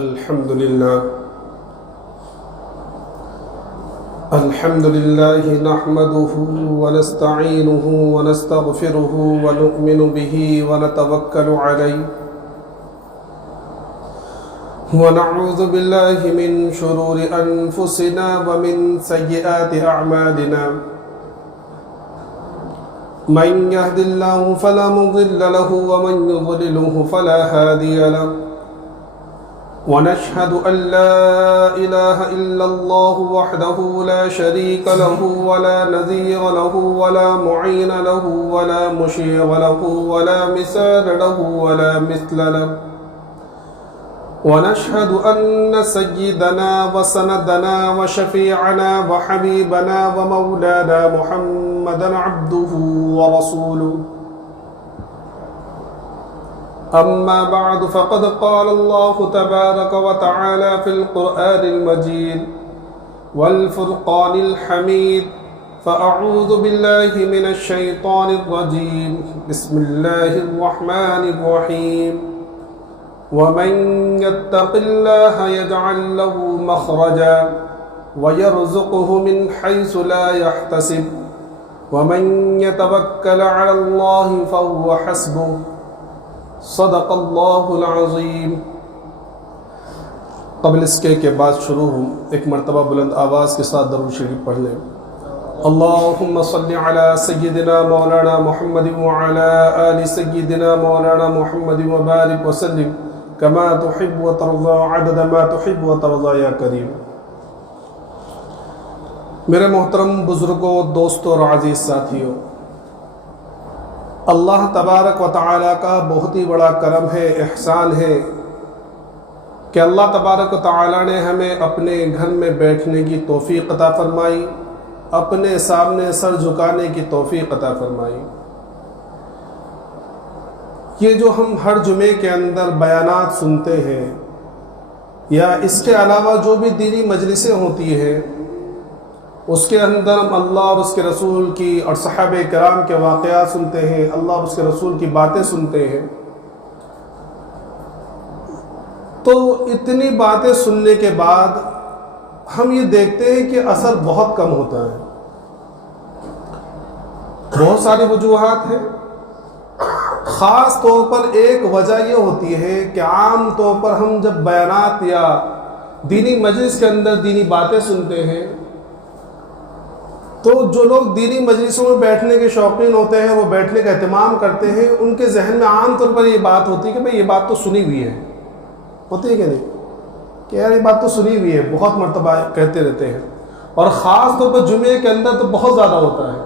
الحمد لله نحمده ونستعينه ونستغفره ونؤمن به ونتوكل عليه ونعوذ بالله من شرور أنفسنا ومن سيئات أعمالنا من يهد الله فلا مضل له ومن يضلله فلا هادي له ونشهد أن لا إله إلا الله وحده لا شريك له ولا نظير له ولا معين له ولا مشير له ولا مثال له ولا مثل له ونشهد أن سيدنا وسندنا وشفيعنا وحبيبنا ومولانا محمدا عبده ورسوله أما بعد فقد قال الله تبارك وتعالى في القرآن المجيد والفرقان الحميد فأعوذ بالله من الشيطان الرجيم بسم الله الرحمن الرحيم ومن يتق الله يجعل له مخرجا ويرزقه من حيث لا يحتسب ومن يتوكل على الله فهو حسبه صدق اللہ العظیم۔ قبل اس کے بعد شروع ہوں، ایک مرتبہ بلند آواز کے ساتھ درود شریف پڑھ لیں۔ اللہم صلی علی سیدنا مولانا محمد وعلی آل سیدنا مولانا محمد وبارک وسلم کما تحب وترضى عدد ما تحب وترضى یا کریم۔ میرے محترم بزرگوں، دوستوں اور عزیز ساتھیوں، اللہ تبارک و تعالیٰ کا بہت ہی بڑا کرم ہے، احسان ہے کہ اللہ تبارک و تعالیٰ نے ہمیں اپنے گھر میں بیٹھنے کی توفیق عطا فرمائی، اپنے سامنے سر جھکانے کی توفیق عطا فرمائی۔ یہ جو ہم ہر جمعے کے اندر بیانات سنتے ہیں یا اس کے علاوہ جو بھی دینی مجلسیں ہوتی ہیں، اس کے اندر ہم اللہ اور اس کے رسول کی اور صحابہ کرام کے واقعات سنتے ہیں، اللہ اور اس کے رسول کی باتیں سنتے ہیں، تو اتنی باتیں سننے کے بعد ہم یہ دیکھتے ہیں کہ اثر بہت کم ہوتا ہے۔ بہت ساری وجوہات ہیں، خاص طور پر ایک وجہ یہ ہوتی ہے کہ عام طور پر ہم جب بیانات یا دینی مجلس کے اندر دینی باتیں سنتے ہیں تو جو لوگ دینی مجلسوں میں بیٹھنے کے شوقین ہوتے ہیں، وہ بیٹھنے کا اہتمام کرتے ہیں، ان کے ذہن میں عام طور پر یہ بات ہوتی ہے کہ بھئی یہ بات تو سنی ہوئی ہے، ہوتی ہے کہ نہیں، کہ یار یہ بات تو سنی ہوئی ہے، بہت مرتبہ کہتے رہتے ہیں، اور خاص طور پر جمعے کے اندر تو بہت زیادہ ہوتا ہے۔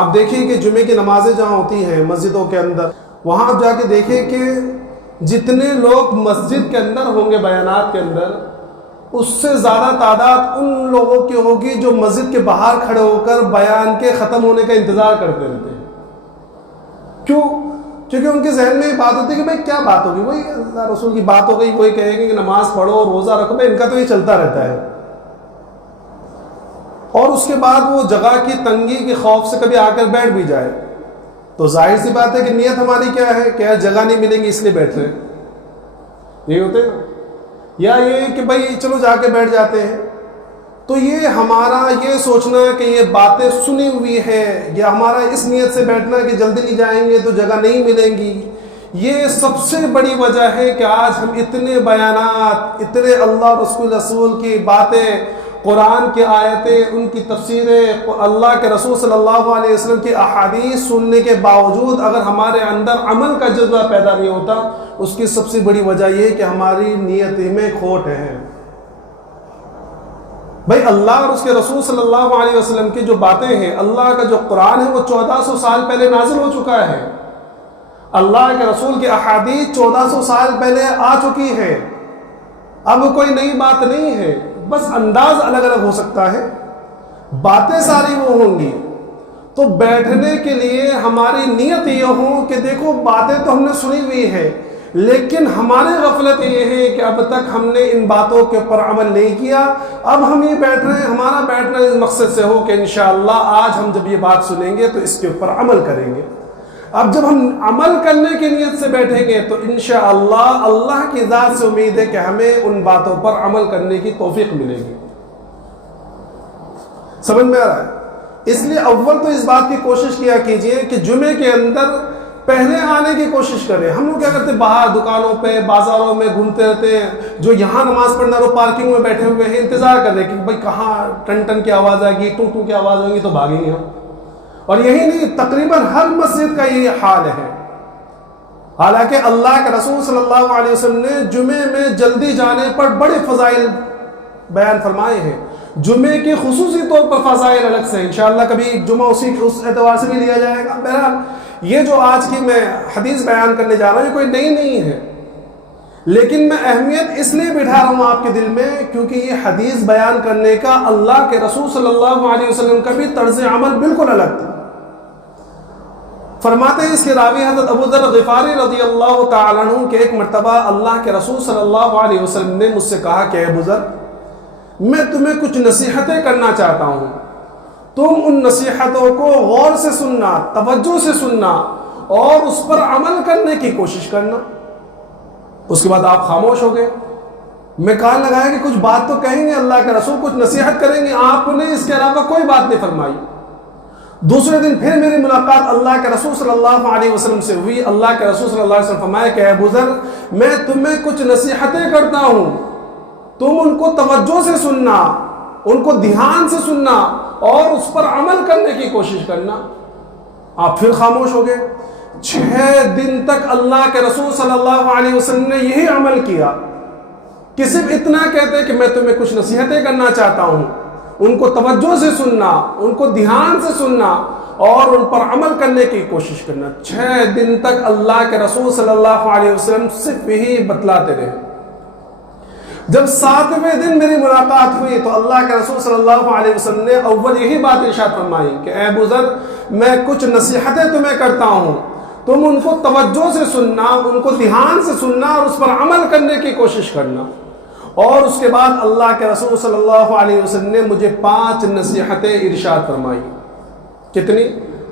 آپ دیکھیں کہ جمعے کی نمازیں جہاں ہوتی ہیں مسجدوں کے اندر، وہاں آپ جا کے دیکھیں کہ جتنے لوگ مسجد کے اندر ہوں گے بیانات کے اندر، اس سے زیادہ تعداد ان لوگوں کی ہوگی جو مسجد کے باہر کھڑے ہو کر بیان کے ختم ہونے کا انتظار کرتے رہتے ہیں۔ کیوں؟ کیونکہ ان کے ذہن میں یہ بات ہوتی ہے کہ بھائی کیا بات ہوگی، وہی اللہ رسول کی بات ہو گئی، وہی کہیں گے کہ نماز پڑھو اور روزہ رکھو، بھائی ان کا تو یہ چلتا رہتا ہے۔ اور اس کے بعد وہ جگہ کی تنگی کے خوف سے کبھی آ کر بیٹھ بھی جائے تو ظاہر سی بات ہے کہ نیت ہماری کیا ہے کہ یار جگہ نہیں ملیں گی اس لیے بیٹھ رہے ہیں، یہی ہوتے ہیں، یا یہ کہ بھائی چلو جا کے بیٹھ جاتے ہیں۔ تو یہ ہمارا یہ سوچنا کہ یہ باتیں سنی ہوئی ہے، یا ہمارا اس نیت سے بیٹھنا کہ جلدی نہیں جائیں گے تو جگہ نہیں ملیں گی، یہ سب سے بڑی وجہ ہے کہ آج ہم اتنے بیانات، اتنے اللہ رسول کی باتیں، قرآن کی آیتیں، ان کی تفسیریں، اللہ کے رسول صلی اللہ علیہ وسلم کی احادیث سننے کے باوجود اگر ہمارے اندر عمل کا جذبہ پیدا نہیں ہوتا، اس کی سب سے بڑی وجہ یہ کہ ہماری نیت میں کھوٹ ہے۔ بھائی اللہ اور اس کے رسول صلی اللہ علیہ وسلم کی جو باتیں ہیں، اللہ کا جو قرآن ہے وہ 1400 سال پہلے نازل ہو چکا ہے، اللہ کے رسول کی احادیث 1400 سال پہلے آ چکی ہے، اب کوئی نئی بات نہیں ہے، بس انداز الگ الگ ہو سکتا ہے، باتیں ساری وہ ہوں گی۔ تو بیٹھنے کے لیے ہماری نیت یہ ہو کہ دیکھو باتیں تو ہم نے سنی ہوئی ہے، لیکن ہماری غفلت یہ ہے کہ اب تک ہم نے ان باتوں کے اوپر عمل نہیں کیا۔ اب ہم یہ بیٹھ رہے ہیں، ہمارا بیٹھنا اس مقصد سے ہو کہ انشاءاللہ آج ہم جب یہ بات سنیں گے تو اس کے اوپر عمل کریں گے۔ اب جب ہم عمل کرنے کی نیت سے بیٹھیں گے تو انشاءاللہ اللہ کی ذات سے امید ہے کہ ہمیں ان باتوں پر عمل کرنے کی توفیق ملے گی. سمجھ میں آ رہا ہے؟ اس لیے اول تو اس بات کی کوشش کیا کیجئے کہ جمعے کے اندر پہلے آنے کی کوشش کریں. ہم لوگ کیا کرتے ہیں، باہر دکانوں پہ بازاروں میں گھومتے رہتے ہیں. جو یہاں نماز پڑھنا وہ پارکنگ میں بیٹھے ہوئے ہیں، انتظار کر رہے ہیں کہ بھائی کہاں ٹن ٹن کی آواز آئے گی، ٹو ٹو کی آواز آئے گی تو بھاگیں گے ہم. اور یہی نہیں، تقریباً ہر مسجد کا یہی حال ہے. حالانکہ اللہ کے رسول صلی اللہ علیہ وسلم نے جمعے میں جلدی جانے پر بڑے فضائل بیان فرمائے ہیں. جمعے کی خصوصی طور پر فضائل الگ سے، انشاءاللہ کبھی جمعہ اس اعتبار سے بھی لیا جائے گا. بہرحال یہ جو آج کی میں حدیث بیان کرنے جا رہا ہوں یہ کوئی نئی نہیں ہے، لیکن میں اہمیت اس لیے بٹھا رہا ہوں آپ کے دل میں کیونکہ یہ حدیث بیان کرنے کا اللہ کے رسول صلی اللہ علیہ وسلم کا بھی طرز عمل بالکل الگ تھا. فرماتے ہیں اس کے راوی حضرت ابو ذر غفاری رضی اللہ تعالیٰ عنہ کہ ایک مرتبہ اللہ کے رسول صلی اللہ علیہ وسلم نے مجھ سے کہا کہ اے ابو ذر، میں تمہیں کچھ نصیحتیں کرنا چاہتا ہوں، تم ان نصیحتوں کو غور سے سننا، توجہ سے سننا اور اس پر عمل کرنے کی کوشش کرنا. اس کے بعد آپ خاموش ہو گئے. میں کان لگایا کہ کچھ بات تو کہیں گے، اللہ کے رسول کچھ نصیحت کریں گے. آپ نے اس کے علاوہ کوئی بات نہیں فرمائی. دوسرے دن پھر میری ملاقات اللہ کے رسول صلی اللہ علیہ وسلم سے ہوئی. اللہ کے رسول صلی اللہ علیہ وسلم فرمایا کہ اے ابو ذر، میں تمہیں کچھ نصیحتیں کرتا ہوں، تم ان کو توجہ سے سننا، ان کو دھیان سے سننا اور اس پر عمل کرنے کی کوشش کرنا. آپ پھر خاموش ہو گئے. 6 دن تک اللہ کے رسول صلی اللہ علیہ وسلم نے یہی عمل کیا کہ صرف اتنا کہتے کہ میں تمہیں کچھ نصیحتیں کرنا چاہتا ہوں، ان کو توجہ سے سننا، ان کو دھیان سے سننا اور ان پر عمل کرنے کی کوشش کرنا. 6 دن تک اللہ کے رسول صلی اللہ علیہ وسلم صرف یہی بتلاتے رہے. جب 7ویں دن میری ملاقات ہوئی تو اللہ کے رسول صلی اللہ علیہ وسلم نے اول یہی بات ارشاد فرمائی کہ اے ابو ذر، میں کچھ نصیحتیں تمہیں کرتا ہوں، تم ان کو توجہ سے سننا، ان کو دھیان سے سننا اور اس پر عمل کرنے کی کوشش کرنا. اور اس کے بعد اللہ کے رسول صلی اللہ علیہ وسلم نے مجھے 5 نصیحتیں ارشاد فرمائی. کتنی؟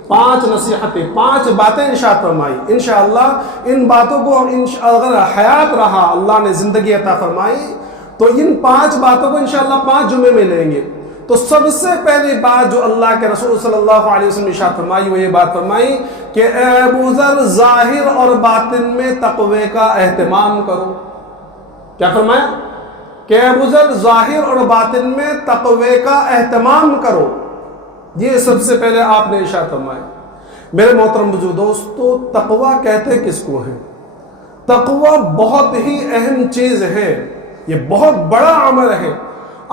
5 نصیحتیں، 5 باتیں ارشاد فرمائی. انشاءاللہ ان باتوں کو اگر حیات رہا، اللہ نے زندگی عطا فرمائی، تو ان 5 باتوں کو انشاءاللہ 5 جمعے میں لیں گے. تو سب سے پہلی بات جو اللہ کے رسول صلی اللہ علیہ وسلم نے ارشاد فرمائی وہ یہ بات فرمائی کہ اے ابو ذر، ظاہر اور باطن میں تقوی کا اہتمام کرو. کیا فرمایا؟ کہ ابو ذر، ظاہر اور باطن میں تقوی کا اہتمام کرو. یہ سب سے پہلے آپ نے ارشاد فرمایا. میرے محترم بزرگ دوستو، تقوی کہتے کس کو ہے؟ تقوی بہت ہی اہم چیز ہے، یہ بہت بڑا عمل ہے.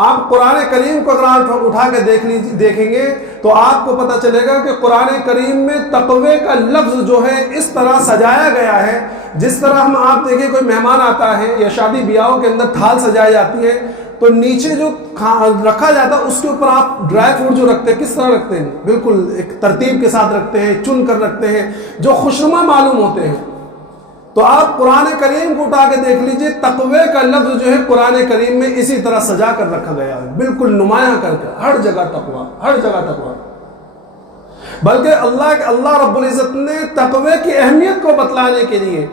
آپ قرآن کریم کو اگر اٹھا کے دیکھیں گے تو آپ کو پتہ چلے گا کہ قرآن کریم میں تقوی کا لفظ جو ہے اس طرح سجایا گیا ہے. جس طرح آپ دیکھیں کوئی مہمان آتا ہے یا شادی بیاہوں کے اندر تھال سجائی جاتی ہے تو نیچے جو رکھا جاتا ہے اس کے اوپر آپ ڈرائی فروٹ جو رکھتے ہیں کس طرح رکھتے ہیں؟ بالکل ایک ترتیب کے ساتھ رکھتے ہیں، چن کر رکھتے ہیں جو خوشنما معلوم ہوتے ہیں. تو آپ قرآن کریم کو اٹھا کے دیکھ لیجئے، تقوی کا لفظ جو ہے قرآن کریم میں اسی طرح سجا کر رکھا گیا ہے، بالکل نمایاں کر کے. ہر جگہ تقوی، ہر جگہ تقوی. بلکہ اللہ رب العزت نے تقوی کی اہمیت کو بتلانے کے لیے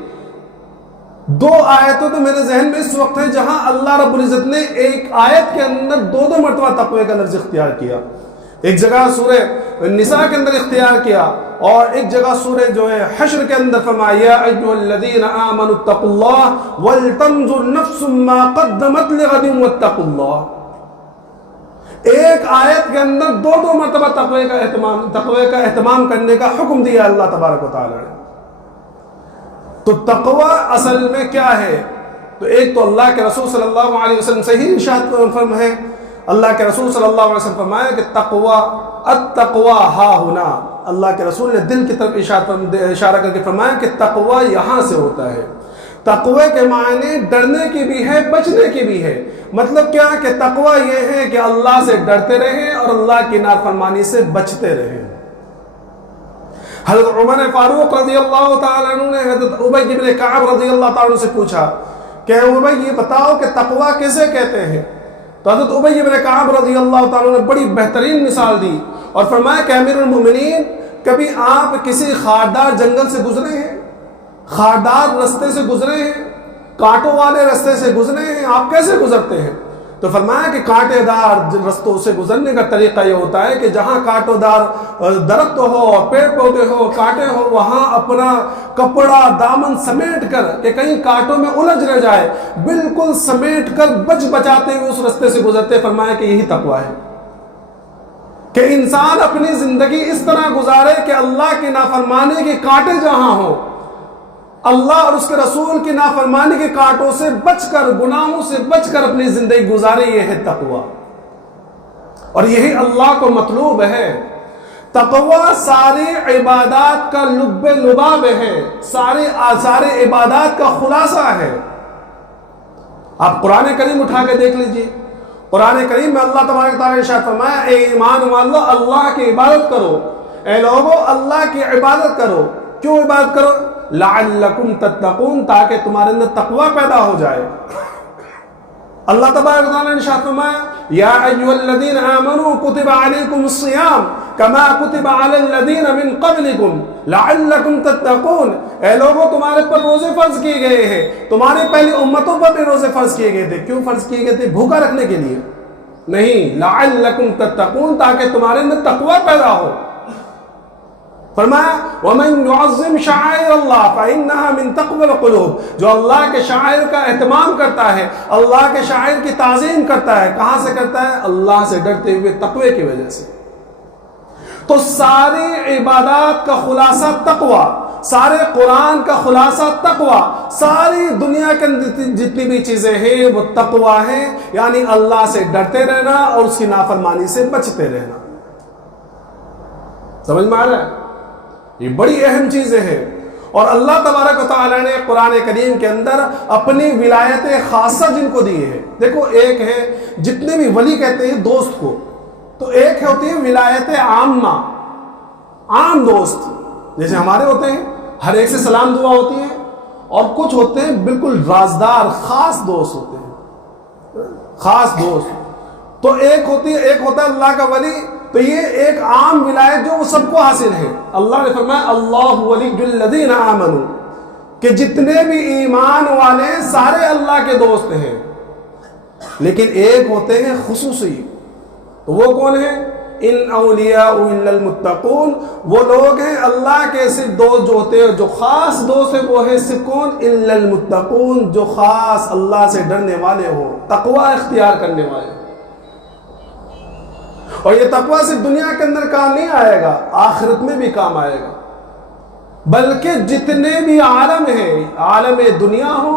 2 آیتوں تو میرے ذہن میں اس وقت ہے جہاں اللہ رب العزت نے ایک آیت کے اندر 2 مرتبہ تقوی کا لفظ اختیار کیا. ایک جگہ سورہ نساء کے اندر اختیار کیا اور ایک جگہ سورہ جو ہے حشر کے اندر فرمایا یا ایھا الذین آمنوا اتقوا اللہ ولتنظر نفس ما قدمت لغد واتقوا اللہ. ایک آیت کے اندر 2 مرتبہ تقوی کا اہتمام کرنے کا حکم دیا اللہ تبارک و تعالی نے. تو تقوی اصل میں کیا ہے؟ تو ایک تو اللہ کے رسول صلی اللہ علیہ وسلم سے ہی ارشاد فرم ہے. اللہ کے رسول صلی اللہ علیہ وسلم فرمایا کہ التقوی ہا ہنا. اللہ کے رسول نے دل کی طرف اشارہ کر کے فرمایا کہ تقوی یہاں سے ہوتا ہے. تقوی کے معنی ڈرنے کی بھی ہے، بچنے کی بھی ہے. مطلب کیا کہ تقوی یہ ہے کہ اللہ سے ڈرتے رہیں اور اللہ کی نافرمانی سے بچتے رہیں. حضرت عمر فاروق رضی اللہ تعالیٰ عنہ نے حضرت ابی بن کعب رضی اللہ تعالیٰ عنہ سے پوچھا کہ ابی یہ بتاؤ کہ تقوی کیسے کہتے ہیں؟ تو حضرت ابی بن کعب رضی اللہ تعالیٰ عنہ نے بڑی بہترین مثال دی اور فرمایا کہ امیر المؤمنین، کبھی آپ کسی خاردار جنگل سے گزرے ہیں؟ خاردار رستے سے گزرے ہیں؟ کانٹوں والے رستے سے گزرے ہیں؟ آپ کیسے گزرتے ہیں؟ تو فرمایا کہ کانٹے دار رستوں سے گزرنے کا طریقہ یہ ہوتا ہے کہ جہاں کانٹوں دار درخت ہو، پیڑ پودے ہو، کانٹے ہو، وہاں اپنا کپڑا دامن سمیٹ کر کہ کہیں کانٹوں میں الجھ نہ جائے، بالکل سمیٹ کر بچ بچاتے ہوئے اس رستے سے گزرتے۔ فرمایا کہ یہی تقویٰ ہے کہ انسان اپنی زندگی اس طرح گزارے کہ اللہ کی نافرمانی کے کانٹے جہاں ہوں، اللہ اور اس کے رسول کی نافرمانی کے کانٹوں سے بچ کر، گناہوں سے بچ کر اپنی زندگی گزارے۔ یہ ہے تقویٰ، اور یہی اللہ کو مطلوب ہے۔ تقویٰ ساری عبادات کا لب لباب ہے، سارے عبادات کا خلاصہ ہے۔ آپ قرآن کریم اٹھا کے دیکھ لیجئے، قرآن کریم میں اللہ تبارک تعالیٰ نے ارشاد فرمایا، اے ایمان والو اللہ کی عبادت کرو، اے لوگو اللہ کی عبادت کرو۔ کیوں عبادت کرو؟ لعلکم تتقون، تاکہ تمہارے اندر تقویٰ پیدا ہو جائے۔ اللہ تبارک تعالیٰ نے ارشاد فرمایا، یا ایھا الذین آمنوا کتب علیکم الصیام کما کتب علی الذین من قبلکم لعلکم تتقون۔ اے لوگوں، تمہارے پر روزے فرض کیے گئے ہیں، تمہاری پہلی امتوں پر بھی روزے فرض کیے گئے تھے۔ کیوں فرض کیے گئے تھے؟ بھوکا رکھنے کے لیے نہیں، لعلکم تتقون، تاکہ تمہارے اندر تقویٰ پیدا ہو۔ فرمایا وَمَن يُعَظِّمْ شَعَائِرَ اللَّهِ فَإِنَّهَا مِن تَقْوَى الْقُلُوبِ، جو اللہ کے شعائر کا اہتمام کرتا ہے، اللہ کے شعائر کی تعظیم کرتا ہے، کہاں سے کرتا ہے؟ اللہ سے ڈرتے ہوئے، تقوی کی وجہ سے۔ تو ساری عبادات کا خلاصہ تقوی، سارے قرآن کا خلاصہ تقوی، ساری دنیا کے اندر جتنی بھی چیزیں ہیں وہ تقوی ہیں، یعنی اللہ سے ڈرتے رہنا اور اس کی نافرمانی سے بچتے رہنا۔ سمجھ میں آ رہا ہے؟ یہ بڑی اہم چیزیں ہیں، اور اللہ تبارک و تعالیٰ نے قرآن کریم کے اندر اپنی ولایت خاصہ جن کو دی ہے۔ دیکھو، ایک ہے جتنے بھی ولی کہتے ہیں دوست کو، تو ایک ہوتی ہے ولایت عامہ، عام دوست جیسے ہمارے ہوتے ہیں، ہر ایک سے سلام دعا ہوتی ہے، اور کچھ ہوتے ہیں بالکل رازدار خاص دوست ہوتے ہیں، خاص دوست۔ تو ایک ہوتا ہے اللہ کا ولی، تو یہ ایک عام ولایت جو وہ سب کو حاصل ہے۔ اللہ نے فرمایا اللہ ولی الذین آمنوا، کہ جتنے بھی ایمان والے سارے اللہ کے دوست ہیں، لیکن ایک ہوتے ہیں خصوصی، تو وہ کون ہیں؟ ان اولیاء الا المتقون، وہ لوگ ہیں اللہ کے صرف دوست جو ہوتے ہیں، جو خاص دوست ہیں وہ ہیں صرف کون؟ الا المتقون، جو خاص اللہ سے ڈرنے والے ہوں، تقوی اختیار کرنے والے۔ اور یہ تقویٰ صرف دنیا کے اندر کام نہیں آئے گا، آخرت میں بھی کام آئے گا، بلکہ جتنے بھی عالم ہیں، عالم دنیا ہو،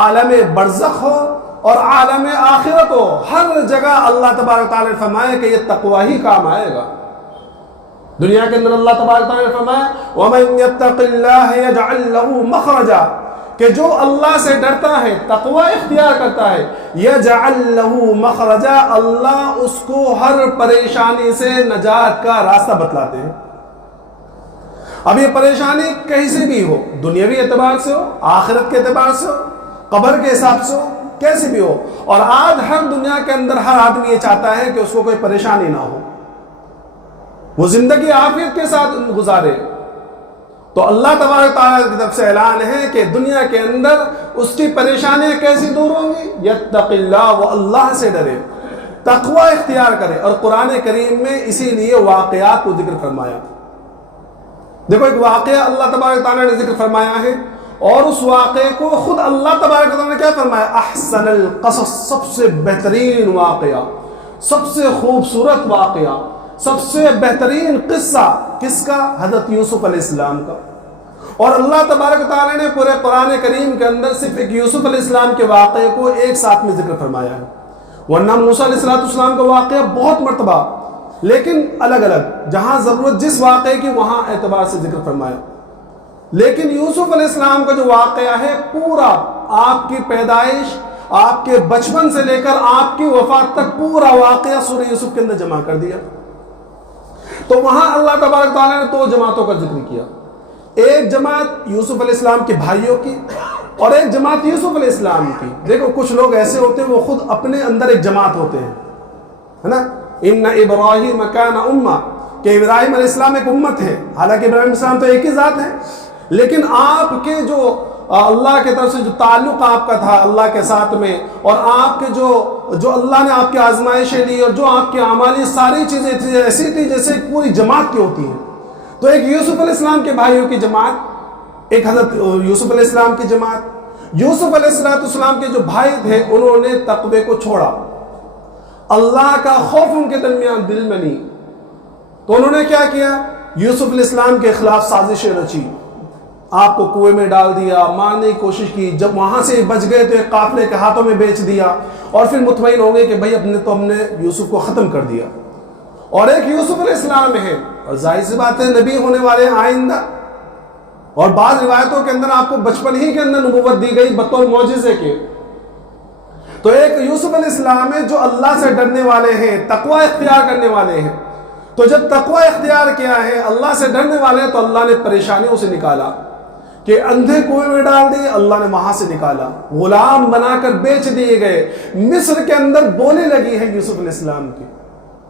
عالم برزخ ہو اور عالم آخرت ہو، ہر جگہ اللہ تبارک تعالیٰ نے فرمایا کہ یہ تقویٰ ہی کام آئے گا۔ دنیا کے اندر اللہ تبارک تعالیٰ نے فرمایا وَمَن يَتَّقِ اللَّهَ يَجْعَلْ لَهُ مَخْرَجًا، کہ جو اللہ سے ڈرتا ہے، تقوی اختیار کرتا ہے، یجعل لہ مخرجا، اللہ اس کو ہر پریشانی سے نجات کا راستہ بتلاتے ہیں۔ اب یہ پریشانی کہیں سے بھی ہو، دنیاوی اعتبار سے ہو، آخرت کے اعتبار سے ہو، قبر کے حساب سے ہو، کیسے بھی ہو، اور آج ہر دنیا کے اندر ہر آدمی یہ چاہتا ہے کہ اس کو کوئی پریشانی نہ ہو، وہ زندگی عافیت کے ساتھ گزارے۔ تو اللہ تبارک تعالیٰ کی طرف سے اعلان ہے کہ دنیا کے اندر اس کی پریشانیاں کیسی دور ہوں گی؟ یتق اللہ، وہ اللہ سے ڈرے، تقوی اختیار کرے۔ اور قرآن کریم میں اسی لیے واقعات کو ذکر فرمایا۔ دیکھو، ایک واقعہ اللہ تبارک تعالیٰ نے ذکر فرمایا ہے، اور اس واقعے کو خود اللہ تبارک تعالیٰ نے کیا فرمایا؟ احسن القصص، سب سے بہترین واقعہ، سب سے خوبصورت واقعہ، سب سے بہترین قصہ کس کا؟ حضرت یوسف علیہ السلام کا۔ اور اللہ تبارک تعالیٰ نے پورے قرآن کریم کے اندر صرف ایک یوسف علیہ السلام کے واقعے کو ایک ساتھ میں ذکر فرمایا ہے، ورنہ موسیٰ علیہ السلام کا واقعہ بہت مرتبہ، لیکن الگ الگ، جہاں ضرورت جس واقعے کی وہاں اعتبار سے ذکر فرمایا۔ لیکن یوسف علیہ السلام کا جو واقعہ ہے، پورا آپ کی پیدائش، آپ کے بچپن سے لے کر آپ کی وفات تک پورا واقعہ سورہ یوسف کے اندر جمع کر دیا۔ تو وہاں اللہ تبارک تعالیٰ نے دو جماعتوں کا ذکر کیا، ایک جماعت یوسف علیہ السلام کے بھائیوں کی اور ایک جماعت یوسف علیہ السلام کی۔ دیکھو، کچھ لوگ ایسے ہوتے ہیں وہ خود اپنے اندر ایک جماعت ہوتے ہیں، ہے نا؟ ان ابراہیم کان امہ، کہ ابراہیم علیہ السلام ایک امت ہے، حالانکہ ابراہیم علیہ السلام تو ایک ہی ذات ہے، لیکن آپ کے جو اللہ کی طرف سے جو تعلق آپ کا تھا اللہ کے ساتھ میں، اور آپ کے جو اللہ نے آپ کی آزمائشیں لی، اور جو آپ کی اعمالی ساری چیزیں تھی ایسی تھی جیسے ایک پوری جماعت کی ہوتی ہیں. تو ایک یوسف علیہ السلام کے بھائیوں کی جماعت، ایک حضرت یوسف علیہ السلام کی جماعت. یوسف علیہ السلام کے جو بھائی تھے انہوں نے تقوی کو چھوڑا، اللہ کا خوف ان کے درمیان دل میں نہیں. تو انہوں نے کیا کیا؟ یوسف علیہ السلام کے خلاف سازشیں رچی، آپ کو کنویں میں ڈال دیا، مارنے کی کوشش کی. جب وہاں سے بچ گئے تو ایک قافلے کے ہاتھوں میں بیچ دیا، اور پھر مطمئن ہو گئے کہ بھائی ہم نے یوسف کو ختم کر دیا. اور ایک یوسف علیہ السلام ہے، اور ظاہر سی بات ہے نبی ہونے والے آئندہ، اور بعض روایتوں کے اندر آپ کو بچپن ہی کے اندر نبوت دی گئی بطور معجزے کے. تو ایک یوسف علیہ السلام ہے جو اللہ سے ڈرنے والے ہیں، تقوی اختیار کرنے والے ہیں. تو جب تقوی اختیار کیا ہے، اللہ سے ڈرنے والے ہیں، تو اللہ نے پریشانیوں سے نکالا کہ اندھے کنویں میں ڈال دیے، اللہ نے وہاں سے نکالا. غلام بنا کر بیچ دیے گئے. مصر کے اندر بولے لگی ہے یوسف علیہ السلام کی،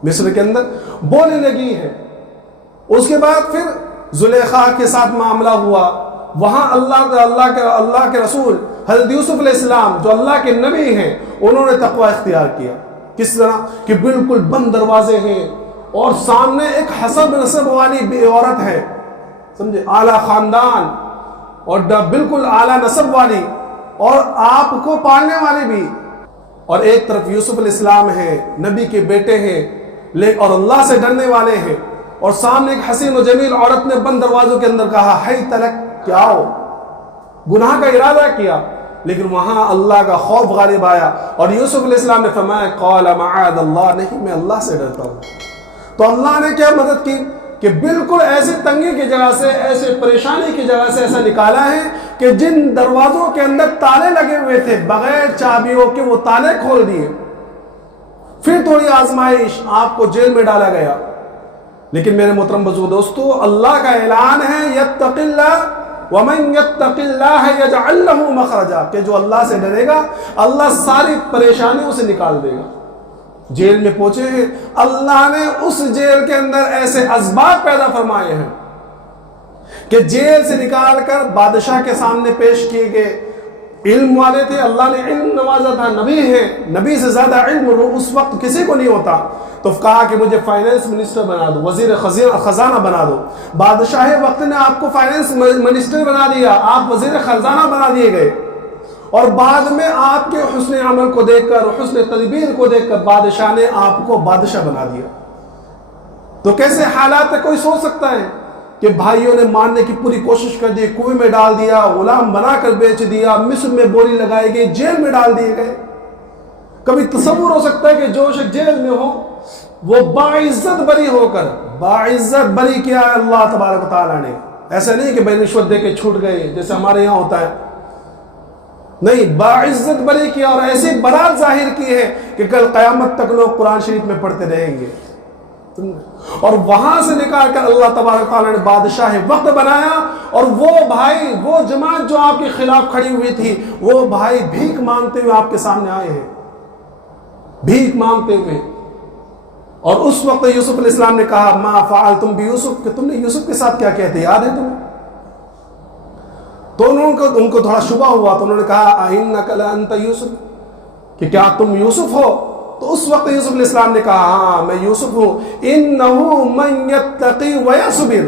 مصر کے اندر بولے لگی ہے. اس کے بعد پھر زلیخا کے ساتھ معاملہ ہوا، وہاں اللہ کے رسول حضرت یوسف علیہ السلام جو اللہ کے نبی ہیں انہوں نے تقوی اختیار کیا. کس طرح کہ بالکل بند دروازے ہیں، اور سامنے ایک حسب نسب والی عورت ہے، سمجھے، اعلیٰ خاندان اور بالکل اعلیٰ نسب والی، اور آپ کو پالنے والی بھی. اور ایک طرف یوسف علیہ السلام ہے، نبی کے بیٹے ہیں اور اللہ سے ڈرنے والے ہیں، اور سامنے ایک حسین و جمیل عورت نے بند دروازوں کے اندر کہا ہے تلک، کیا ہو، گناہ کا ارادہ کیا. لیکن وہاں اللہ کا خوف غالب آیا، اور یوسف علیہ السلام نے فرمایا قال معاذ اللہ، نہیں میں اللہ سے ڈرتا ہوں. تو اللہ نے کیا مدد کی کہ بالکل ایسی تنگی کی جگہ سے، ایسے پریشانی کی جگہ سے ایسا نکالا ہے کہ جن دروازوں کے اندر تالے لگے ہوئے تھے بغیر چابیوں کے وہ تالے کھول دیے. پھر تھوڑی آزمائش، آپ کو جیل میں ڈالا گیا. لیکن میرے محترم بزرگ دوستو، اللہ کا اعلان ہے یتق اللہ ومن یتق اللہ یجعل لہ مخرجا، کہ جو اللہ سے ڈرے گا اللہ ساری پریشانیوں سے نکال دے گا. جیل میں پہنچے ہیں، اللہ نے اس جیل کے اندر ایسے اسباب پیدا فرمائے ہیں کہ جیل سے نکال کر بادشاہ کے سامنے پیش کیے گئے. علم والے تھے، اللہ نے علم نوازا تھا، نبی ہے، نبی سے زیادہ علم اس وقت کسی کو نہیں ہوتا. تو کہا کہ مجھے فائنینس منسٹر بنا دو، وزیر خزانہ بنا دو. بادشاہ وقت نے آپ کو فائنینس منسٹر بنا دیا، آپ وزیر خزانہ بنا دیے گئے. اور بعد میں آپ کے حسن عمل کو دیکھ کر، حسن تدبیر کو دیکھ کر بادشاہ نے آپ کو بادشاہ بنا دیا. تو کیسے حالات ہے، کوئی سوچ سکتا ہے کہ بھائیوں نے مارنے کی پوری کوشش کر دی، کنویں میں ڈال دیا، غلام بنا کر بیچ دیا، مصر میں بولی لگائی گئی، جیل میں ڈال دیے گئے. کبھی تصور ہو سکتا ہے کہ جو شخص جیل میں ہو وہ باعزت بری ہو کر، باعزت بری کیا ہے اللہ تبارک و تعالیٰ نے. ایسا نہیں کہ بھائی رشوت دے کے چھوٹ گئے جیسے ہمارے یہاں ہوتا ہے، نہیں، باعزت بری کیا اور ایسی برات ظاہر کی ہے کہ کل قیامت تک لوگ قرآن شریف میں پڑھتے رہیں گے. اور وہاں سے نکال کر اللہ تبارک تعالیٰ نے بادشاہ وقت بنایا، اور وہ بھائی، وہ جماعت جو آپ کے خلاف کھڑی ہوئی تھی، وہ بھائی بھیک مانگتے ہوئے آپ کے سامنے آئے ہیں، بھیک مانگتے ہوئے. اور اس وقت یوسف علیہ السلام نے کہا ما فعلتم بیوسف، کہ تم نے یوسف کے ساتھ کیا کہتے، یاد ہے تمہیں؟ تو ان کو تھوڑا شبہ ہوا، تو انہوں نے کہا اِنَّكَ لَأَنْتَ یوسف، کہ کیا تم یوسف ہو؟ تو اس وقت یوسف علیہ السلام نے کہا ہاں میں یوسف ہوں. اِنَّهُ مَنْ يَتَّقِي وَيَصْبِرُ.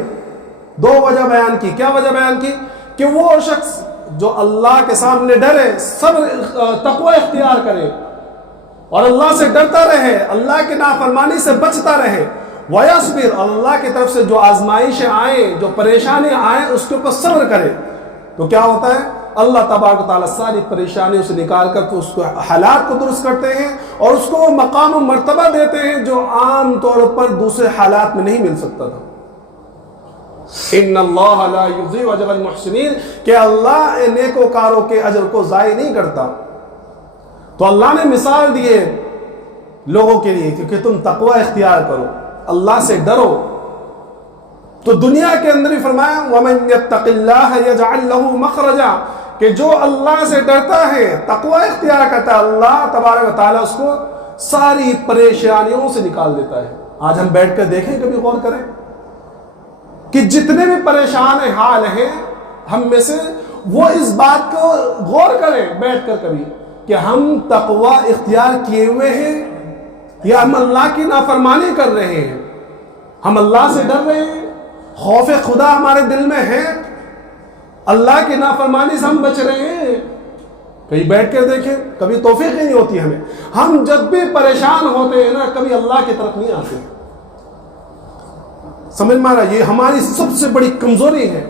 دو وجہ بیان کی. کیا وجہ بیان کی؟ کہ وہ شخص جو اللہ کے سامنے ڈرے، صبر، تقوی اختیار کرے اور اللہ سے ڈرتا رہے، اللہ کی نافرمانی سے بچتا رہے. وَيَصْبِرُ، اللہ کی طرف سے جو آزمائشیں آئیں، جو پریشانیاں آئیں، اس کے اوپر صبر کرے. تو کیا ہوتا ہے؟ اللہ تبارک و تعالیٰ ساری پریشانیوں سے نکال کر اس کو حالات کو درست کرتے ہیں، اور اس کو وہ مقام و مرتبہ دیتے ہیں جو عام طور پر دوسرے حالات میں نہیں مل سکتا تھا. ان اللہ لا یضیع اجر المحسنین، کہ اللہ نیکوکاروں کے اجر کو ضائع نہیں کرتا. تو اللہ نے مثال دیے لوگوں کے لیے کہ تم تقوی اختیار کرو، اللہ سے ڈرو. تو دنیا کے اندر ہی فرمایا وَمَنْ يَتَّقِ اللَّهَ يَجْعَلْ لَهُ مَخْرَجًا، کہ جو اللہ سے ڈرتا ہے، تقوی اختیار کرتا ہے، اللہ تبارک و تعالیٰ اس کو ساری پریشانیوں سے نکال دیتا ہے. آج ہم بیٹھ کر دیکھیں، کبھی غور کریں کہ جتنے بھی پریشان حال ہیں ہم میں سے، وہ اس بات کو غور کریں بیٹھ کر کبھی کہ ہم تقوی اختیار کیے ہوئے ہیں یا ہم اللہ کی نافرمانی کر رہے ہیں؟ ہم اللہ سے ڈر رہے ہیں، خوف خدا ہمارے دل میں ہے، اللہ کی نافرمانی سے ہم بچ رہے ہیں؟ کہیں بیٹھ کر دیکھیں، کبھی توفیق ہی نہیں ہوتی ہمیں. ہم جب بھی پریشان ہوتے ہیں نا، کبھی اللہ کی طرف نہیں آتے. سمجھ میں آ رہا؟ یہ ہماری سب سے بڑی کمزوری ہے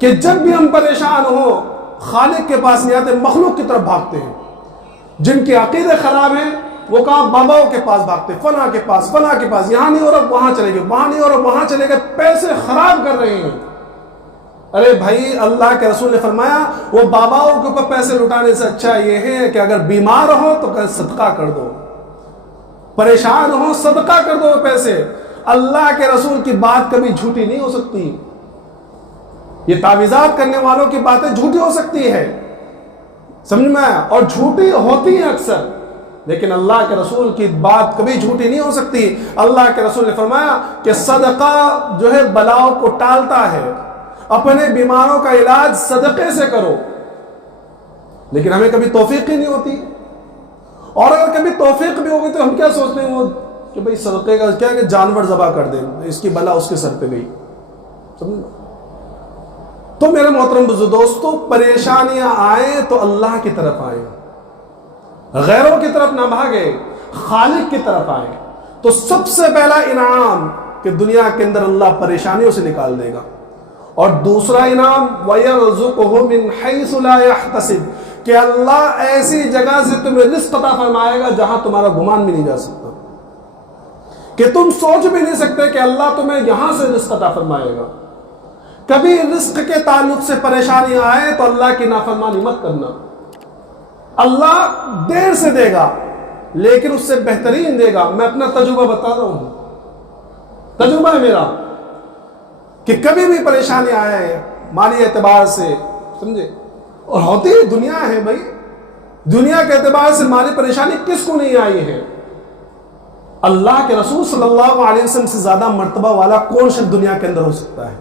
کہ جب بھی ہم پریشان ہو خالق کے پاس نہیں آتے، مخلوق کی طرف بھاگتے ہیں. جن کے عقیدے خراب ہیں وہ کہاں باباؤں کے پاس بھاگتے، فلاں کے پاس، فلاں کے پاس. یہاں نہیں ہو رہا وہاں چلے گئے، وہاں نہیں ہو رہا وہاں چلے گئے، پیسے خراب کر رہے ہیں. ارے بھائی، اللہ کے رسول نے فرمایا وہ باباؤں کے اوپر پیسے لٹانے سے اچھا یہ ہے کہ اگر بیمار ہو تو صدقہ کر دو، پریشان ہو صدقہ کر دو پیسے. اللہ کے رسول کی بات کبھی جھوٹی نہیں ہو سکتی. یہ تعویذات کرنے والوں کی باتیں جھوٹی ہو سکتی ہے، سمجھ میں آیا؟ اور جھوٹی ہوتی ہیں اکثر، لیکن اللہ کے رسول کی بات کبھی جھوٹی نہیں ہو سکتی. اللہ کے رسول نے فرمایا کہ صدقہ جو ہے بلاؤں کو ٹالتا ہے، اپنے بیماروں کا علاج صدقے سے کرو. لیکن ہمیں کبھی توفیق ہی نہیں ہوتی. اور اگر کبھی توفیق بھی ہوگی تو ہم کیا سوچتے ہیں وہ کہ بھئی صدقے کا کیا کہ جانور ذبح کر دیں، اس کی بلا اس کے سر پہ گئی. سمجھ؟ تو میرے محترم دوستو، پریشانیاں آئیں تو اللہ کی طرف آئیں، غیروں کی طرف نہ بھاگے، خالق کی طرف آئیں. تو سب سے پہلا انعام کہ دنیا کے اندر اللہ پریشانیوں سے نکال دے گا. اور دوسرا انعام وَيَرْزُقُهُ مِنْ حَيْثُ لَا يَحْتَسِبُ، کہ اللہ ایسی جگہ سے تمہیں رزق عطا فرمائے گا جہاں تمہارا گمان بھی نہیں جا سکتا، کہ تم سوچ بھی نہیں سکتے کہ اللہ تمہیں یہاں سے رزق عطا فرمائے گا. کبھی رزق کے تعلق سے پریشانی آئے تو اللہ کی نافرمانی مت کرنا. اللہ دیر سے دے گا لیکن اس سے بہترین دے گا. میں اپنا تجربہ بتا رہا ہوں، تجربہ ہے میرا کہ کبھی بھی پریشانی آئے مالی اعتبار سے، سمجھے، اور ہوتی ہے، دنیا ہے بھائی، دنیا کے اعتبار سے مالی پریشانی کس کو نہیں آئی ہے؟ اللہ کے رسول صلی اللہ علیہ وسلم سے زیادہ مرتبہ والا کون شخص دنیا کے اندر ہو سکتا ہے؟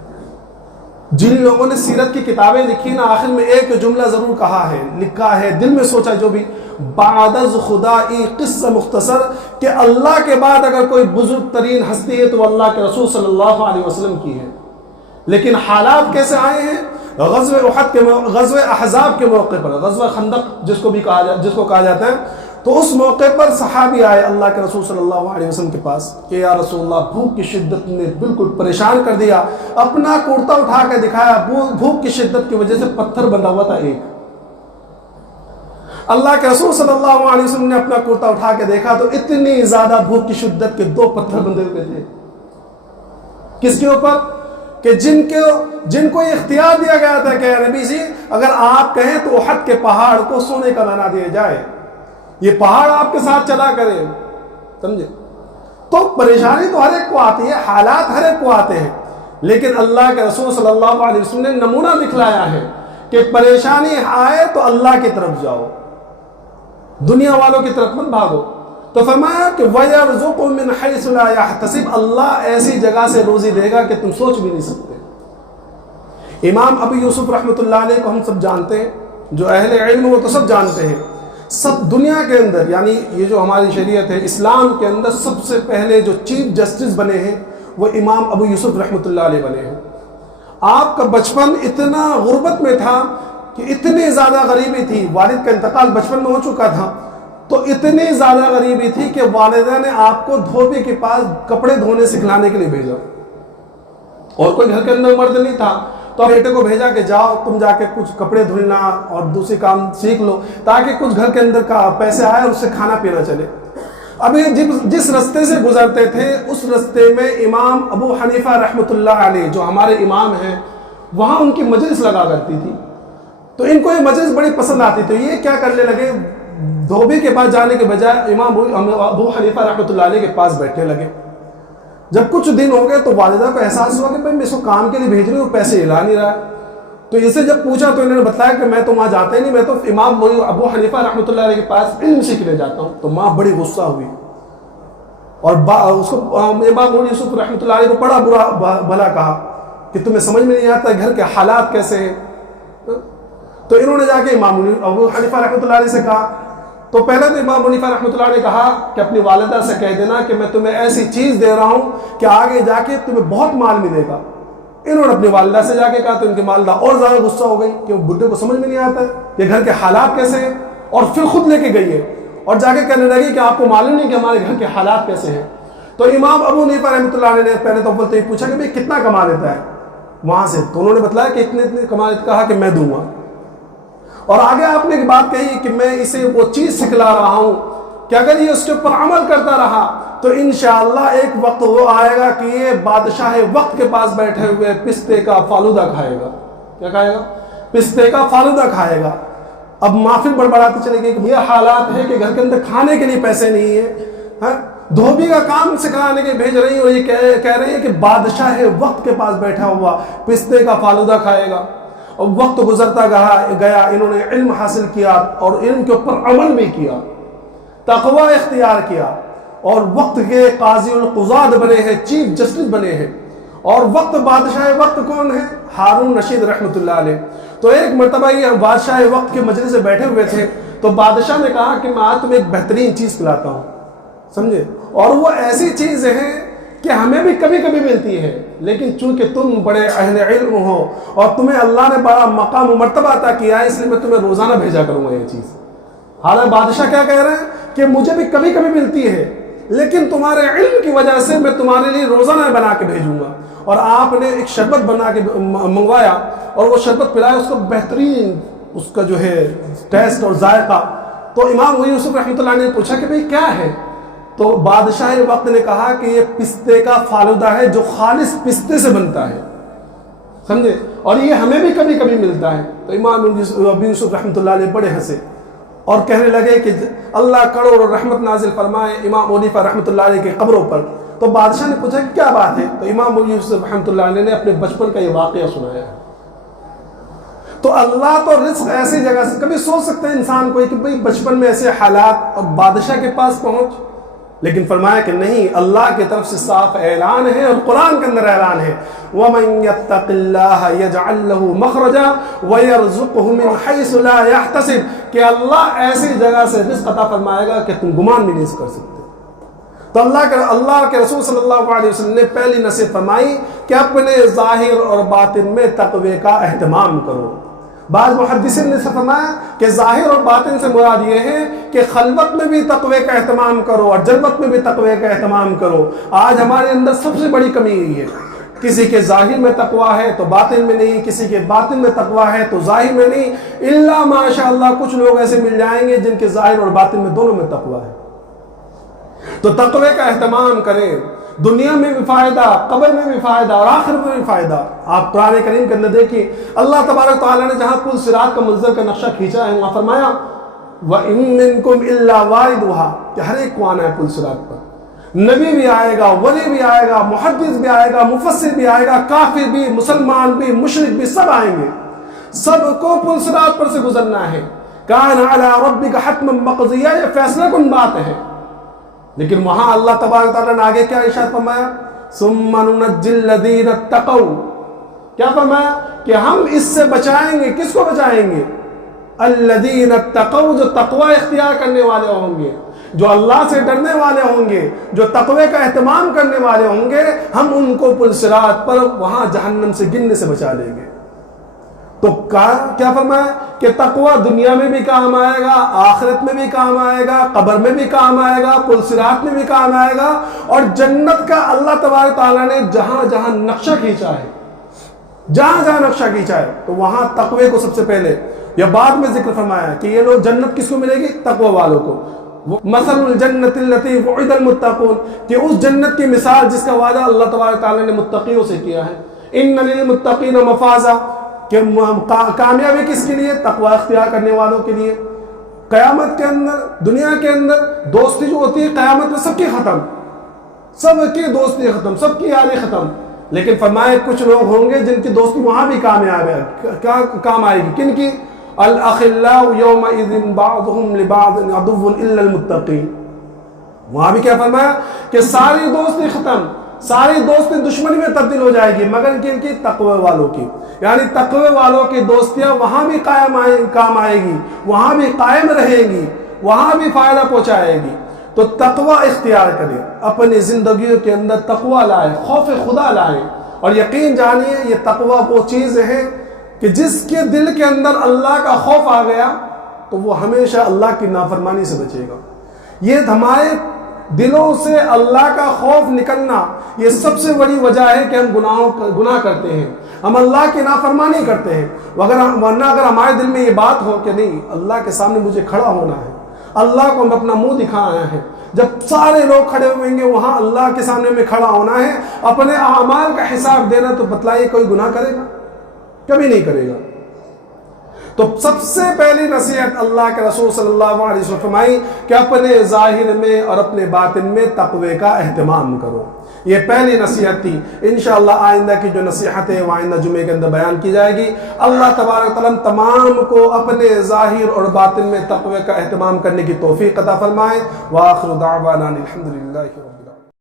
جن لوگوں نے سیرت کی کتابیں لکھی نا، آخر میں ایک جملہ ضرور کہا ہے، لکھا ہے، دل میں سوچا جو بھی، بعد از خدائی قصہ مختصر، کہ اللہ کے بعد اگر کوئی بزرگ ترین ہستی ہے تو وہ اللہ کے رسول صلی اللہ علیہ وسلم کی ہے. لیکن حالات کیسے آئے ہیں؟ غزوہ احد کے غزوہ احزاب کے موقع پر، غزوہ خندق جس کو کہا جاتا ہے، تو اس موقع پر صحابی آئے اللہ کے رسول صلی اللہ علیہ وسلم کے پاس کہ یا رسول اللہ، بھوک کی شدت نے بالکل پریشان کر دیا. اپنا کرتا اٹھا کے دکھایا، بھوک کی شدت کی وجہ سے پتھر بندھا ہوا تھا ایک. اللہ کے رسول صلی اللہ علیہ وسلم نے اپنا کرتا اٹھا کے دیکھا تو اتنی زیادہ بھوک کی شدت کے 2 پتھر بندھے ہوئے تھے. کس کے اوپر؟ کہ جن کو یہ اختیار دیا گیا تھا کہ نبی جی اگر آپ کہیں تو احد کے پہاڑ کو سونے کا بنا دیا جائے، یہ پہاڑ آپ کے ساتھ چلا کرے. سمجھے؟ تو پریشانی تو ہر ایک کو آتی ہے، حالات ہر ایک کو آتے ہیں، لیکن اللہ کے رسول صلی اللہ علیہ وسلم نے نمونہ دکھلایا ہے کہ پریشانی آئے تو اللہ کی طرف جاؤ، دنیا والوں کی طرف مت بھاگو. تو فرمایا کہ وَيَرْزُقُ مِنْ حَيْثُ لَا يَحْتَسِبُ، اللہ ایسی جگہ سے روزی دے گا کہ تم سوچ بھی نہیں سکتے. امام ابو یوسف رحمۃ اللہ علیہ کو ہم سب جانتے ہیں، جو اہل علم وہ تو سب جانتے ہیں. سب دنیا کے اندر، یعنی یہ جو ہماری شریعت ہے اسلام کے اندر، سب سے پہلے جو چیف جسٹس بنے ہیں وہ امام ابو یوسف رحمۃ اللہ علیہ بنے ہیں. آپ کا بچپن اتنا غربت میں تھا کہ اتنی زیادہ غریبی تھی، والد کا انتقال بچپن میں ہو چکا تھا، تو اتنی زیادہ غریبی تھی کہ والدہ نے آپ کو دھوبی کے پاس کپڑے دھونے سکھلانے کے لیے بھیجا، اور کوئی گھر کے اندر مرد نہیں تھا. تو بیٹے کو بھیجا کہ جاؤ تم جا کے کچھ کپڑے دھلنا اور دوسری کام سیکھ لو تاکہ کچھ گھر کے اندر کا پیسے آئے اور اس سے کھانا پینا چلے. ابھی جس رستے سے گزرتے تھے اس رستے میں امام ابو حنیفہ رحمۃ اللہ علیہ جو ہمارے امام ہیں، وہاں ان کی مجلس لگا کرتی تھی. تو ان کو یہ مجلس بڑی پسند آتی. تو یہ کیا کرنے لگے، دھوبی کے پاس جانے کے بجائے امام ابو حنیفہ رحمۃ اللہ علیہ کے پاس بیٹھنے لگے. جب کچھ دن ہو گئے تو والدہ کو احساس ہوا کہ بھائی میں اس کو کام کے لیے بھیج رہی ہوں، پیسے ہلا نہیں رہا ہے. تو اسے جب پوچھا تو انہوں نے بتایا کہ میں تو وہاں جاتا ہی نہیں، میں تو امام ابو حنیفہ رحمۃ اللہ علیہ کے پاس علم سیکھنے جاتا ہوں. تو ماں بڑی غصہ ہوئی. اور اس کو امام ابو یوسف رحمۃ اللہ علیہ کو بڑا برا بھلا کہا کہ تمہیں سمجھ میں نہیں آتا گھر کے حالات کیسے ہیں. تو انہوں نے جا کے امام ابو حنیفہ رحمۃ اللہ علیہ سے کہا. تو پہلے تو امام حنیفہ رحمۃ اللہ نے کہا کہ اپنی والدہ سے کہہ دینا کہ میں تمہیں ایسی چیز دے رہا ہوں کہ آگے جا کے تمہیں بہت مال ملے گا. انہوں نے اپنی والدہ سے جا کے کہا تو ان کی والدہ اور زیادہ غصہ ہو گئی کہ وہ بڈھے کو سمجھ میں نہیں آتا کہ گھر کے حالات کیسے ہیں, اور پھر خود لے کے گئی ہے اور جا کے کہنے لگی کہ آپ کو معلوم نہیں کہ ہمارے گھر کے حالات کیسے ہیں. تو امام ابو حنیفہ رحمۃ اللہ علیہ نے پہلے تو اول تو یہ پوچھا کہ بھئی کتنا کما لیتا ہے وہاں سے, تو انہوں نے بتلایا کہ اتنے کما لیتا, کہا کہ میں دوں گا. اور آگے آپ نے ایک بات کہی کہ میں اسے وہ چیز سکھلا رہا ہوں کہ اگر یہ اس کے اوپر عمل کرتا رہا تو انشاءاللہ ایک وقت وہ آئے گا کہ یہ بادشاہ وقت کے پاس بیٹھے ہوئے پستے کا فالودہ کھائے گا. کیا کھائے گا؟ پستے کا فالودہ کھائے گا. اب محفل بڑبڑاتی چلے گئی کہ یہ حالات ہے کہ گھر کے اندر کھانے کے لیے پیسے نہیں ہیں, دھوبی کا کام سکھانے کے بھیج رہی ہیں, اور یہ کہہ رہی ہیں کہ بادشاہ وقت کے پاس بیٹھا ہوا پستے کا فالودہ کھائے گا. اور وقت گزرتا گیا, انہوں نے علم حاصل کیا اور علم کے اوپر عمل بھی کیا, تقوی اختیار کیا, اور وقت کے قاضی القضات بنے ہیں, چیف جسٹس بنے ہیں. اور وقت بادشاہ وقت کون ہے؟ ہارون رشید رحمۃ اللہ علیہ. تو ایک مرتبہ یہ بادشاہ وقت کے مجلس سے بیٹھے ہوئے تھے, تو بادشاہ نے کہا کہ میں آج تمہیں ایک بہترین چیز کھلاتا ہوں, سمجھے, اور وہ ایسی چیز ہے کہ ہمیں بھی کبھی کبھی ملتی ہے, لیکن چونکہ تم بڑے اہل علم ہو اور تمہیں اللہ نے بڑا مقام و مرتبہ عطا کیا ہے, اس لیے میں تمہیں روزانہ بھیجا کروں گا یہ چیز. حالانکہ بادشاہ کیا کہہ رہے ہیں کہ مجھے بھی کبھی کبھی ملتی ہے, لیکن تمہارے علم کی وجہ سے میں تمہارے لیے روزانہ بنا کے بھیجوں گا. اور آپ نے ایک شربت بنا کے منگوایا اور وہ شربت پلایا, اس کو بہترین اس کا جو ہے ٹیسٹ اور ذائقہ. تو امام ابو یوسف رحمۃ اللہ نے پوچھا کہ بھئی کیا ہے؟ تو بادشاہ وقت نے کہا کہ یہ پستے کا فالودہ ہے جو خالص پستے سے بنتا ہے, سمجھے, اور یہ ہمیں بھی کبھی کبھی ملتا ہے. تو امام ابو یوسف رحمۃ اللہ علیہ بڑے ہنسے اور کہنے لگے کہ اللہ کروڑ رحمت نازل فرمائے امام ابو حنیفہ رحمۃ اللہ علیہ کی قبروں پر. تو بادشاہ نے پوچھا کہ کیا بات ہے؟ تو امام ابو یوسف رحمۃ اللہ علیہ نے اپنے بچپن کا یہ واقعہ سنایا ہے. تو اللہ تو رزق ایسی جگہ سے, کبھی سوچ سکتے ہیں انسان کو کہ بھئی بچپن میں ایسے حالات اور بادشاہ کے پاس پہنچ, لیکن فرمایا کہ نہیں, اللہ کی طرف سے صاف اعلان ہے اور قرآن کے اندر اعلان ہے وَمَن يَتَّقِ اللَّهَ يَجْعَلْ لَهُ مَخْرَجًا وَيَرْزُقْهُ مِنْ حَيْثُ لَا يَحْتَسِبُ, کہ اللہ ایسی جگہ سے رزق عطا فرمائے گا کہ تم گمان بھی نہیں کر سکتے. تو اللہ کے رسول صلی اللہ علیہ وسلم نے پہلی نصیحت فرمائی کہ اپنے ظاہر اور باطن میں تقوی کا اہتمام کرو. بعض محدثین نے فرمایا کہ ظاہر اور باطن سے مراد یہ ہے کہ خلوت میں بھی تقوی کا اہتمام کرو اور جلوت میں بھی تقوی کا اہتمام کرو. آج ہمارے اندر سب سے بڑی کمی یہی ہے, کسی کے ظاہر میں تقوی ہے تو باطن میں نہیں, کسی کے باطن میں تقوی ہے تو ظاہر میں نہیں. الا ماشاء اللہ کچھ لوگ ایسے مل جائیں گے جن کے ظاہر اور باطن میں دونوں میں تقوی ہے. تو تقوی کا اہتمام کریں, دنیا میں بھی فائدہ, قبر میں بھی فائدہ اور آخرت میں بھی فائدہ. آپ قرآن کریم کے اندر دیکھیے اللہ تبارک تعالیٰ نے جہاں پل صراط کا منظر کا نقشہ کھینچا ہے وہاں فرمایا وَإِن مِّنكُمْ إِلَّا وَارِدُهَا, کہ ہر ایک کو آنا ہے پل صراط پر. نبی بھی آئے گا, ولی بھی آئے گا, محدث بھی آئے گا, مفسر بھی آئے گا, کافر بھی, مسلمان بھی, مشرک بھی, سب آئیں گے. سب کو پل صراط پر سے گزرنا ہے. كَانَ عَلَىٰ رَبِّكَ حَتْمًا مَّقْضِيًّا, یہ فیصلہ کن بات ہے. لیکن وہاں اللہ تبارک تعالیٰ نے آگے کیا ارشاد فرمایا ثُمَّ نُنَجِّي الَّذِينَ اتَّقَوْا, کیا فرمایا کہ ہم اس سے بچائیں گے. کس کو بچائیں گے؟ الَّذِينَ اتَّقَوْا, جو تقوی اختیار کرنے والے ہوں گے, جو اللہ سے ڈرنے والے ہوں گے, جو تقوی کا اہتمام کرنے والے ہوں گے, ہم ان کو پل صراط پر وہاں جہنم سے گرنے سے بچا لیں گے. تو کیا فرمایا کہ تقوی دنیا میں بھی کام آئے گا, آخرت میں بھی کام آئے گا, قبر میں بھی کام آئے گا, پل صراط میں بھی کام آئے گا. اور جنت کا اللہ تبارک تعالیٰ نے جہاں جہاں نقشہ کھینچا ہے, جہاں جہاں نقشہ کھینچا ہے, تو وہاں تقوی کو سب سے پہلے یا بعد میں ذکر فرمایا کہ یہ لوگ جنت کس کو ملے گی؟ تقوی والوں کو. مثل الجنت التي وعد المتقون, کہ اس جنت کی مثال جس کا وعدہ اللہ تبارک تعالیٰ نے متقیوں سے کیا ہے. ان للمتقین مفازا, کہ کامیابی کس کے لیے؟ تقوی اختیار کرنے والوں کے لیے. قیامت کے اندر, دنیا کے اندر دوستی جو ہوتی ہے قیامت میں سب کی ختم, سب کی دوستی ختم, سب کی یاری ختم. لیکن فرمائے کچھ لوگ ہوں گے جن کی دوستی وہاں بھی کامیاب ہے. کیا کام آئے گی؟ کن کی؟ الاخلاء یومئذ بعضهم لبعض عدو الا المتقین. وہاں بھی کیا فرمایا کہ ساری دوستی ختم، ساری دوستی دشمنی میں تبدیل ہو جائے گی مگر کن کی؟ تقوی والوں کی. یعنی تقوی والوں کی دوستیاں وہاں بھی کام آئے گی، وہاں بھی قائم رہیں گی، وہاں بھی فائدہ پہنچائے گی. تو تقوی اختیار کریں، اپنی زندگیوں کے اندر تقوی لائیں، خوف خدا لائیں. اور یقین جانیے یہ تقوی وہ چیز ہے کہ جس کے دل کے اندر اللہ کا خوف آ گیا تو وہ ہمیشہ اللہ کی نافرمانی سے بچے گا. یہ ہمارے دلوں سے اللہ کا خوف نکلنا یہ سب سے بڑی وجہ ہے کہ ہم گناہ کرتے ہیں، ہم اللہ کی نافرمانی کرتے ہیں. ورنہ اگر ہمارے دل میں یہ بات ہو کہ نہیں اللہ کے سامنے مجھے کھڑا ہونا ہے، اللہ کو ہم اپنا منہ دکھانا ہے، جب سارے لوگ کھڑے ہوئیں گے وہاں اللہ کے سامنے میں کھڑا ہونا ہے، اپنے اعمال کا حساب دینا، تو بتلائیے کوئی گناہ کرے گا؟ کبھی نہیں کرے گا. تو سب سے پہلی نصیحت اللہ کے رسول صلی اللہ علیہ وسلم فرمائی کہ اپنے ظاہر میں اور اپنے باطن میں تقوی کا اہتمام کرو. یہ پہلی نصیحت تھی. انشاءاللہ آئندہ کی جو نصیحتیں وہ آئندہ جمعے کے اندر بیان کی جائے گی. اللہ تبارک تعالیٰ تمام کو اپنے ظاہر اور باطن میں تقوی کا اہتمام کرنے کی توفیق عطا فرمائے. وآخر دعوانا الحمدللہ رب